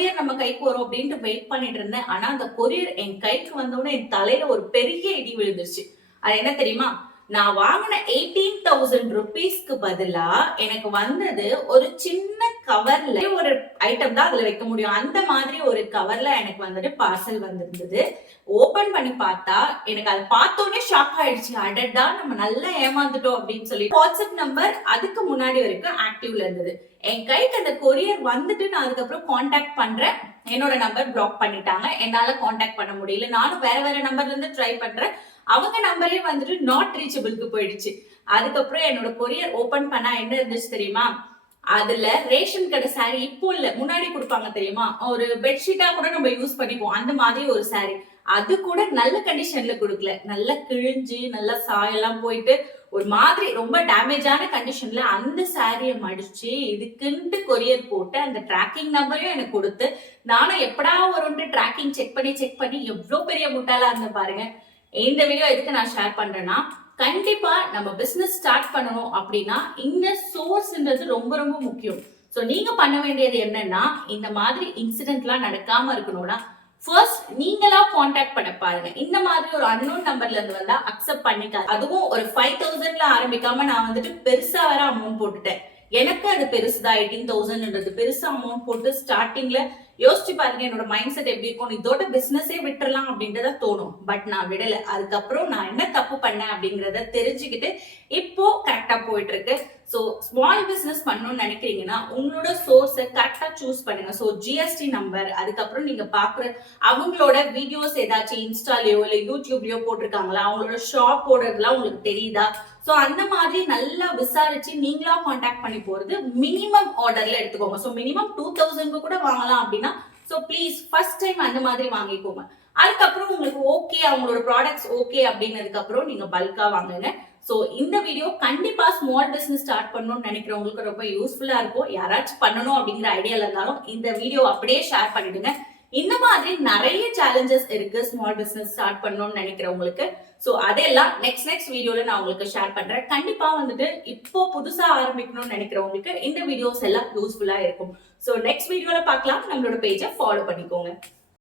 Courier நம்ம கைக்கு வரும் அப்படின்ட்டு வெயிட் பண்ணிட்டு இருந்தேன். ஆனா அந்த கொரியர் என் கைக்கு வந்தோடனே என் தலையில ஒரு பெரிய இடி விழுந்துருச்சு. அது என்ன தெரியுமா? நான் வாங்கின 18,000 ருபீஸ்க்கு பதிலா எனக்கு வந்தது ஒரு சின்ன கவர்ல ஒரு ஐட்டம் தான் அதுல வைக்க முடியும். அந்த மாதிரி ஒரு கவர்ல எனக்கு வந்துட்டு பார்சல் வந்திருந்தது. ஓபன் பண்ணி பார்த்தா எனக்கு அதை பார்த்தோன்னே ஷாக் ஆயிடுச்சு. அடடா, நம்ம நல்லா ஏமாந்துட்டோம் அப்படின்னு சொல்லி வாட்ஸ்அப் நம்பர் அதுக்கு முன்னாடி வரைக்கும் ஆக்டிவ்ல இருந்தது. என் கைக்கு அந்த கொரியர் வந்துட்டு நான் அதுக்கப்புறம் கான்டாக்ட் பண்றேன். என்னோட நம்பர் பிளாக் பண்ணிட்டாங்க. என்னால கான்டாக்ட் பண்ண முடியல. நானும் வேற வேற நம்பர்ல இருந்து ட்ரை பண்றேன். அவங்க நம்பரே வந்துட்டு நாட் ரீச்சபிள்க்கு போயிடுச்சு. அதுக்கப்புறம் என்னோட கொரியர் ஓபன் பண்ணா என்ன இருந்துச்சு தெரியுமா? அதுல ரேஷன் கடை சாரி இப்போ இல்ல, முன்னாடி கொடுப்பாங்க தெரியுமா, ஒரு பெட்ஷீட்டா கூட நம்ம யூஸ் பண்ணிப்போம், அந்த மாதிரி ஒரு சாரி. அது கூட நல்ல கண்டிஷன்ல கொடுக்கல, நல்லா கிழிஞ்சு நல்லா சாயெல்லாம் போயிட்டு ஒரு மாதிரி ரொம்ப டேமேஜான கண்டிஷன்ல அந்த சாரியை மடிச்சு இதுக்குன்ட்டு கொரியர் போட்டு அந்த டிராக்கிங் நம்பரையும் எனக்கு கொடுத்து நானும் எப்படா வரும்னு டிராக்கிங் செக் பண்ணி எவ்வளவு பெரிய முட்டாளா இருந்த பாருங்க. இந்த வீடியோ எதுக்கு நான் ஷேர் பண்றேன்னா, கண்டிப்பா நம்ம பிசினஸ் ஸ்டார்ட் பண்ணணும் அப்படின்னா இந்த சோர்ஸ்ன்றது ரொம்ப ரொம்ப முக்கியம். சோ நீங்க பண்ண வேண்டியது என்னன்னா, இந்த மாதிரி இன்சிடென்ட்லாம் நடக்காம இருக்கணும்னா ஃபர்ஸ்ட் நீங்களா கான்டாக்ட் பண்ண பாருங்க. இந்த மாதிரி ஒரு அன்னோன் நம்பர்ல இருந்து வந்தா அக்செப்ட் பண்ணிக்காது. அதுவும் ஒரு 5,000ல ஆரம்பிக்காம நான் வந்துட்டு பெருசா வேற அமௌண்ட் போட்டுட்டேன். எனக்கு அது பெருசுதான். 18,000ன்றது பெருசா அமௌண்ட் போட்டு ஸ்டார்டிங்ல யோசிச்சு பாருங்க என்னோட மைண்ட் செட் எப்படி இருக்கும். இதோட பிசினஸே விட்டுறலாம் அப்படின்றத தோணும். பட் நான் விடல. அதுக்கப்புறம் நான் என்ன தப்பு பண்ணேன் அப்படிங்கறத தெரிஞ்சுக்கிட்டு இப்போ கரெக்டா போயிட்டு இருக்கு. சோ ஸ்மால் பிசினஸ் பண்ணணும்னு நினைக்கிறீங்கன்னா உங்களோட சோர்ஸை கரெக்டா சூஸ் பண்ணுங்க. சோ ஜிஎஸ்டி நம்பர், அதுக்கப்புறம் நீங்க பாக்குற அவங்களோட வீடியோஸ் ஏதாச்சும் இன்ஸ்டாலயோ இல்ல யூடியூப்லயோ போட்டிருக்காங்களா, அவங்களோட ஷாப்போட இதெல்லாம் உங்களுக்கு தெரியுதா? சோ அந்த மாதிரி நல்லா விசாரிச்சு நீங்களா கான்டாக்ட் பண்ணி போறது மினிமம் ஆர்டர்ல எடுத்துக்கோங்க. சோ மினிமம் 2,000 கூட வாங்கலாம் அப்படின்னா சோ ப்ளீஸ் ஃபர்ஸ்ட் டைம் அந்த மாதிரி வாங்கிக்கோங்க. அதுக்கப்புறம் உங்களுக்கு ஓகே, அவங்களோட ப்ராடக்ட்ஸ் ஓகே அப்படின்னதுக்கு அப்புறம் நீங்க பல்கா வாங்குங்க. சோ இந்த வீடியோ கண்டிப்பா ஸ்மால் பிசினஸ் ஸ்டார்ட் பண்ணணும்னு நினைக்கிறவங்களுக்கு ரொம்ப யூஸ்ஃபுல்லா இருக்கும். யாராச்சும் பண்ணணும் அப்படிங்கிற ஐடியால இருந்தாலும் இந்த வீடியோ அப்படியே ஷேர் பண்ணிடுங்க. இந்த மாதிரி நிறைய சேலஞ்சஸ் இருக்கு ஸ்மால் பிசினஸ் ஸ்டார்ட் பண்ணணும்னு நினைக்கிறவங்களுக்கு. சோ அதெல்லாம் நெக்ஸ்ட் வீடியோல நான் உங்களுக்கு ஷேர் பண்றேன். கண்டிப்பா வந்துட்டு இப்போ புதுசா ஆரம்பிக்கணும்னு நினைக்கிறவங்களுக்கு இந்த வீடியோஸ் எல்லாம் யூஸ்ஃபுல்லா இருக்கும். சோ நெக்ஸ்ட் வீடியோல பார்க்கலாம். நம்மளோட பேஜை ஃபாலோ பண்ணிக்கோங்க.